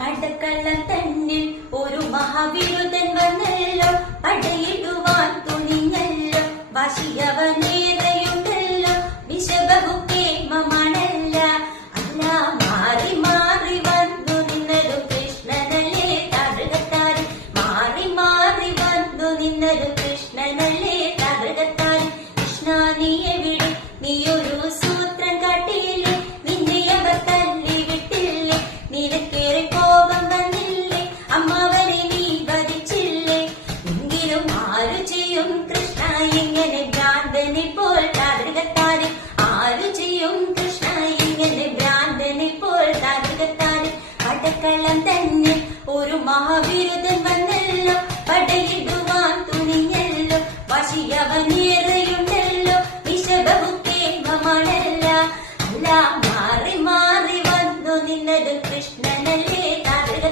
പടക്കള്ളം തന്നിൽ ഒരു മഹാവിരുദ്ധൻ വന്നല്ലോ, പടയിടുവാൻ തുനിഞ്ഞല്ലോ, വാശിയവനേറെയുണ്ടല്ലോ, വിഷബഹുക്കേമമണല്ല. അല്ല മാറി മാറി വന്നു നിന്നൊരു കൃഷ്ണനല്ലേ താതൃകത്താരി, മാറി മാറി വന്നു നിന്നൊരു കൃഷ്ണനല്ലേ താതൃകത്താരി. കൃഷ്ണ നീ എവിടെ, നീയൊരു സൂത്രം കാട്ടിയില്ലേ, നിന്നെ അവർ തല്ലി വിട്ടില്ലേ, നിനക്കേറെ കോപം വന്നില്ലേ, അമ്മാവനെ നീ വധിച്ചില്ലേ. എങ്കിലും ആരു ചെയ്യും കൃഷ്ണ ഇങ്ങനെ ഭ്രാന്തനെ പോൽ താതൃകത്താരി, ആരു ചെയ്യും കൃഷ്ണ ഇങ്ങനെ ഭ്രാന്തനെ പോൽ താതൃകത്താരി. പടക്കള്ളം തന്നെ ഒരു മഹാവിരുദ്ധൻ വന്നല്ലോ, പടയിടുവാൻ തുനിഞ്ഞല്ലോ, വാശിയവനേറെയുണ്ടല്ലോ, വിഷബഹുക്കേമമണല്ല. അല്ല മാറി മാറി വന്നു നിന്നത് കൃഷ്ണനല്ലേ താതൃക